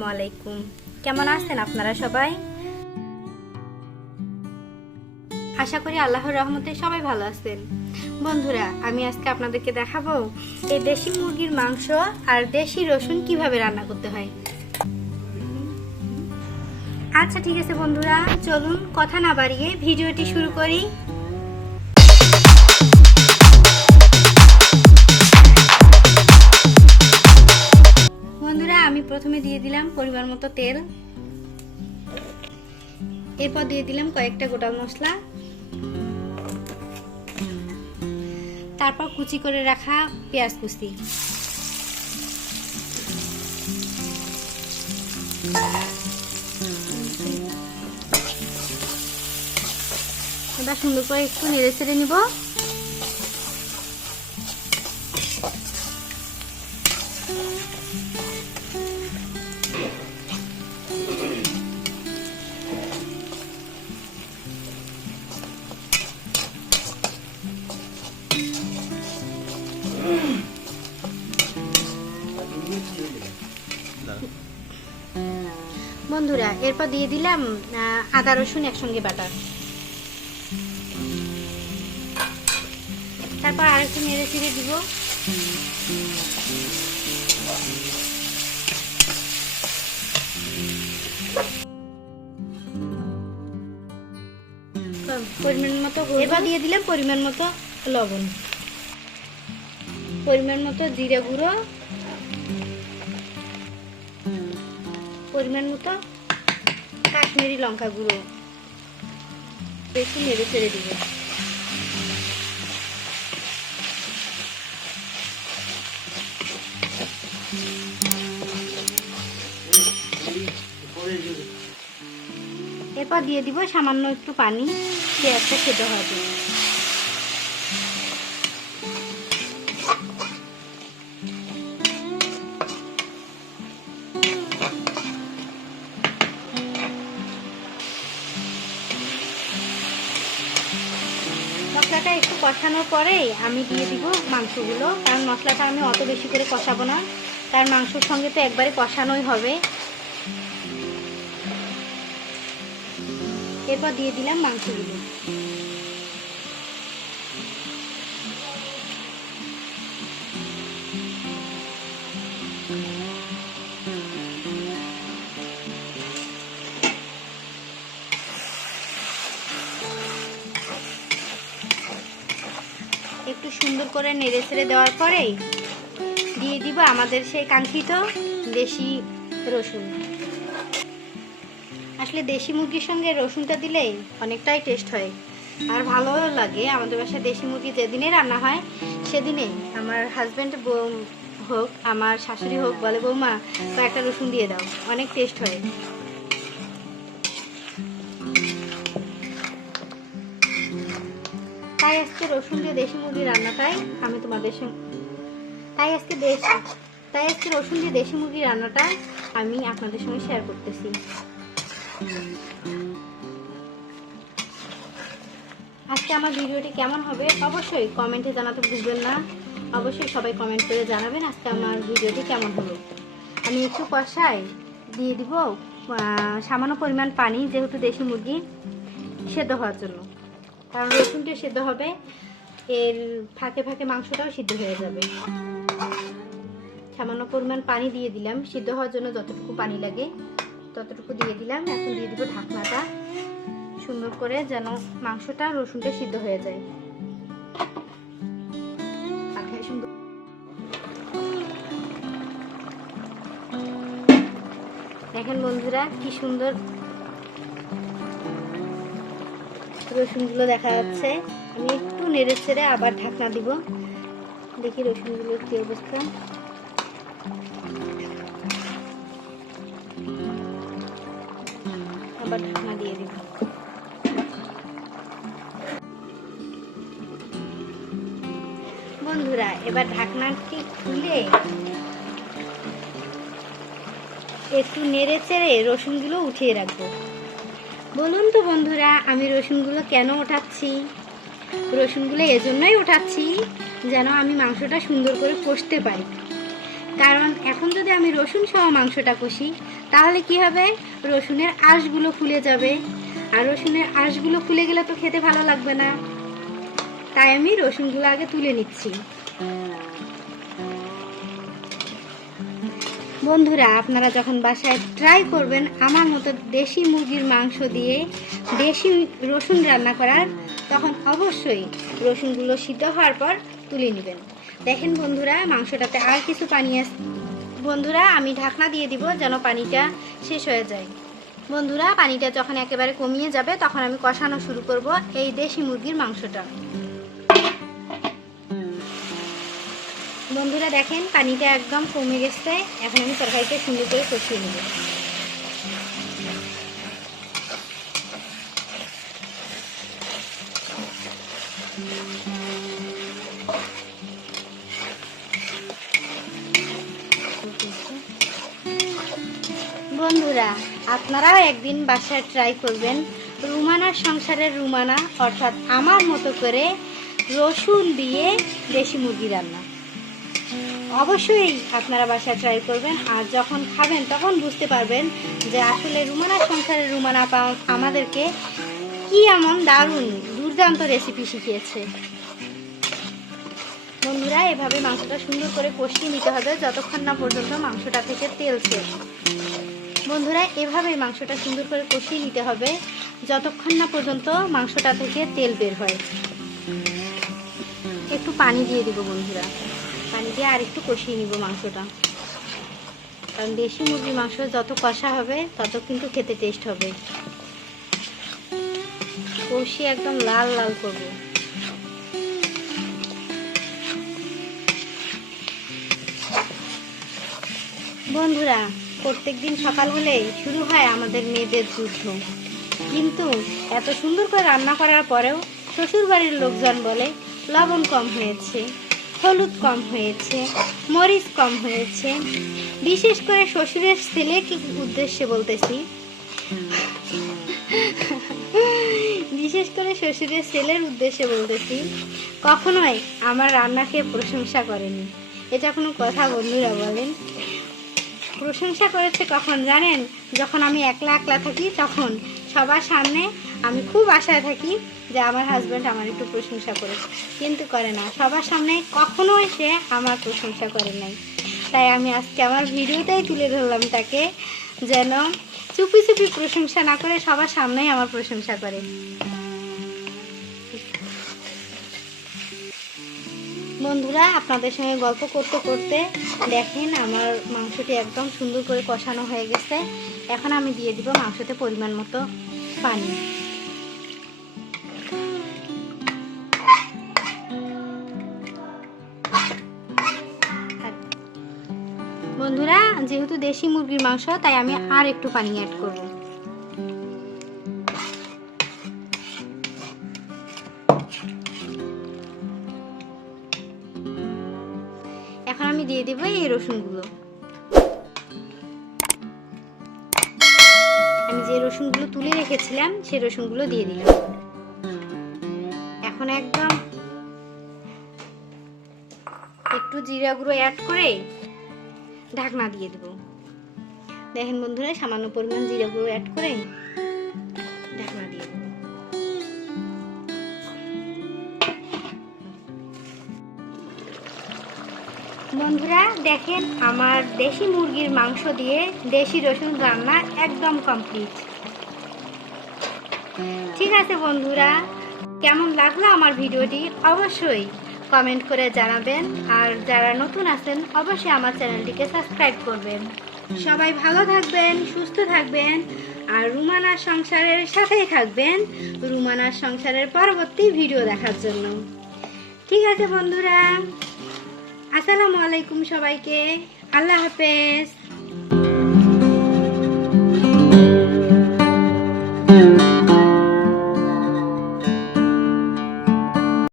আসসালামু আলাইকুম। কেমন আছেন আপনারা সবাই? আশা করি আল্লাহর রহমতে সবাই ভালো আছেন। বন্ধুরা, আমি আজকে আপনাদেরকে দেখাবো এই দেশি মুরগির মাংস আর দেশি রসুন কীভাবে রান্না করতে হয়। আচ্ছা ঠিক আছে বন্ধুরা, চলুন কথা না বাড়িয়ে ভিডিওটি শুরু করি। আমি প্রথমে দিয়ে দিলাম পরিমাণ মতো তেল। এরপর দিয়ে দিলাম কয়েকটা গোটা মশলা। তারপর কুচি করে রাখা পেঁয়াজ কুচি। এবার সুন্দর করে একটু নেড়ে ছেড়ে নিব। বন্ধুরা, এরপর দিয়ে দিলাম আদা, রসুন একসঙ্গে বাটা। তারপর আরেকটু নেড়ে চিড়ে দিব। পরিমাণ মতো এবার দিয়ে দিলাম পরিমাণ মতো লবণ। পরিমাণ মতো জিরা গুঁড়ো। পরিমাণ মতো কাশ্মীরি লঙ্কা গুঁড়ো একটু নেড়ে ছেড়ে দিব। এরপর দিয়ে দিব সামান্য একটু পানি পেঁয়াজটা খেতে হবে মশলাটা একটু কষানোর পরে আমি দিয়ে দিব মাংসগুলো। কারণ মশলাটা আমি অত বেশি করে কষাবো না। কারণ মাংসর সঙ্গে তো একবারে কষানোই হবে। এরপর দিয়ে দিলাম মাংসগুলো। সুন্দর করে নেড়ে ছেড়ে দেওয়ার পরেই দিয়ে দিব আমাদের সেই কাঙ্ক্ষিত দেশি রসুন। আসলে দেশি মুরগির সঙ্গে রসুনটা দিলেই অনেকটাই টেস্ট হয়। আর ভালো লাগে। আমাদের বাসায় দেশি মুরগি যেদিনে রান্না হয় সেদিনেই আমার হাজব্যান্ড হোক, আমার শাশুড়ি হোক, বলে বৌমা, কয়েকটা রসুন দিয়ে দাও। অনেক টেস্ট হয়। তাই আজকে রসুন দিয়ে দেশি মুরগির রান্নাটাই আমি তোমাদের সঙ্গে তাই আজকে দেশ তাই আজকে রসুন দিয়ে দেশি মুরগির রান্নাটা আমি আপনাদের সঙ্গে শেয়ার করতেছি। আজকে আমার ভিডিওটি কেমন হবে অবশ্যই কমেন্টে জানাতে ভুলবেন না। অবশ্যই সবাই কমেন্ট করে জানাবেন আজকে আমার ভিডিওটি কেমন হলো। আমি একটু কষায় দিয়ে দিব সামান্য পরিমাণ পানি যেহেতু দেশি মুরগি সেদ্ধ হওয়ার জন্য। কারণ রসুনটা সেদ্ধ হবে, এর ফাঁকে ফাঁকে মাংসটাও সিদ্ধ হয়ে যাবে। সামান্য পরিমাণ পানি দিয়ে দিলাম। সিদ্ধ হওয়ার জন্য যতটুকু পানি লাগে, ততটুকু দিয়ে দিলাম। এখন দিয়ে দিব ঢাকনাটা, সুন্দর করে যেন মাংসটা রসুনটা সিদ্ধ হয়ে যায়। দেখেন বন্ধুরা, কি সুন্দর রসুনগুলো দেখা যাচ্ছে। আমি একটু নেড়ে ছেড়ে আবার ঢাকনা দিব। দেখি রসুনগুলোর কি অবস্থা। আবার ঢাকনা দিয়ে দিব। বন্ধুরা, এবার ঢাকনাটি খুলে একটু নেড়ে চেড়ে রসুনগুলো উঠিয়ে রাখব। বলুন তো বন্ধুরা, আমি রসুনগুলো কেন ওঠাচ্ছি? রসুনগুলো এজন্যই ওঠাচ্ছি যেন আমি মাংসটা সুন্দর করে কষতে পারি। কারণ এখন যদি আমি রসুন সহ মাংসটা কষি, তাহলে কি হবে? রসুনের আঁশগুলো খুলে যাবে। আর রসুনের আঁশগুলো খুলে গেলে তো খেতে ভালো লাগবে না। তাই আমি রসুনগুলো আগে তুলে নিচ্ছি। বন্ধুরা, আপনারা যখন বাসায় ট্রাই করবেন, আমার মতো দেশি মুরগির মাংস দিয়ে দেশি রসুন রান্না করার, তখন অবশ্যই রসুনগুলো সিদ্ধ হওয়ার পর তুলে নেবেন। দেখেন বন্ধুরা, মাংসটাতে আর কিছু পানি আছে বন্ধুরা, আমি ঢাকনা দিয়ে দিব যেন পানিটা শেষ হয়ে যায়। বন্ধুরা, পানিটা যখন একেবারে কমিয়ে যাবে, তখন আমি কষানো শুরু করব এই দেশি মুরগির মাংসটা। বন্ধুরা দেখেন, পানিটা একদম কমে গেছে। এখন আমি তরকারিটা সুন্দর করে কষিয়ে নেব। বন্ধুরা, আপনারাও একদিন বাসায় ট্রাই করবেন রুমানার সংসারের রুমানা, অর্থাৎ আমার মতো করে রসুন দিয়ে দেশি মুরগি রান্না। অবশ্যই আপনারা বাসায় ট্রাই করবেন। আর যখন খাবেন, তখন বুঝতে পারবেন যে আসলে রুমানার সংসারের রুমানা আমাদেরকে কি এমন দারুণ দুর্দান্ত রেসিপি শিখিয়েছে। বন্ধুরা, এভাবে মাংসটা সুন্দর করে কষিয়ে নিতে হবে যতক্ষণ না পর্যন্ত মাংসটা থেকে তেল ছেড়ে বন্ধুরা, এভাবে মাংসটা সুন্দর করে কষিয়ে নিতে হবে যতক্ষণ না পর্যন্ত মাংসটা থেকে তেল বের হয়। একটু পানি দিয়ে দিব বন্ধুরা। পানি দিয়ে আর একটু কষিয়ে নিব মাংসটা। কারণ দেশি মুরগির মাংস যত কষা হবে, তত কিন্তু খেতে টেস্ট হবে। কষিয়ে একদম লাল লাল করব। বন্ধুরা প্রত্যেকদিন সকাল হলে শুরু হয় আমাদের মেয়েদের যুদ্ধ। কিন্তু এত সুন্দর করে রান্না করার পরেও শ্বশুর বাড়ির লোকজন বলে লবণ কম হয়েছে। হলুদ কম হয়েছে, মরিচ কম হয়েছে। বিশেষ করে শ্বশুরের ছেলেকে উদ্দেশ্যে বলতেছি? বিশেষ করে শ্বশুরের ছেলের উদ্দেশ্যে বলতেছি, কখনোই আমার রান্নাকে প্রশংসা করেনি। এটা কোনো কথা বন্ধুরা বলেন? প্রশংসা করেছে কখন জানেন? যখন আমি একলা একলা থাকি, তখন সবার সামনে আমি খুব আশায় থাকি যে আমার হাজব্যান্ড আমার একটু প্রশংসা করে কিন্তু করে না, সবার সামনে কখনো সে আমার প্রশংসা করে নাই। তাই আমি আজকে আমার ভিডিওটাই তুলে ধরলাম তাকে, যেন চুপি চুপি প্রশংসা না করে সবার সামনেই আমার প্রশংসা করে। বন্ধুরা, আপনাদের সঙ্গে গল্প করতে করতে দেখেন আমার মাংসটি একদম সুন্দর করে কষানো হয়ে গেছে। এখন আমি দিয়ে দিব মাংসতে পরিমাণ মতো পানি। যেহেতু দেশি মুরগির মাংস, তাই আমি আর একটু পানি অ্যাড করব। এখন আমি দিয়ে দেবো এই রসুনগুলো। আমি যে রসুনগুলো তুলে রেখেছিলাম সেই রসুনগুলো দিয়ে দিলাম। এখন একদম একটু জিরা গুঁড়ো অ্যাড করে ঢাকনা দিয়ে দেব। দেখেন বন্ধুরা, সামান্য পরিমাণ জিরা গুঁড়ো অ্যাড করে ঢাকনা দিয়ে দেব। বন্ধুরা, দেখেন আমার দেশি মুরগির মাংস দিয়ে দেশি রসুন রান্না একদম কমপ্লিট ঠিক আছে বন্ধুরা, কেমন লাগল আমার ভিডিওটি? অবশ্যই কমেন্ট করে জানাবেন। আর যারা নতুন আছেন, অবশ্যই আমার চ্যানেলটিকে সাবস্ক্রাইব করবেন। সবাই ভালো থাকবেন, সুস্থ থাকবেন। আর রুমানার সংসারের সাথেই থাকবেন, রুমানার সংসারের পরবর্তী ভিডিও দেখার জন্য। ঠিক আছে বন্ধুরা, আসসালামু আলাইকুম সবাইকে। আল্লাহ হাফেজ।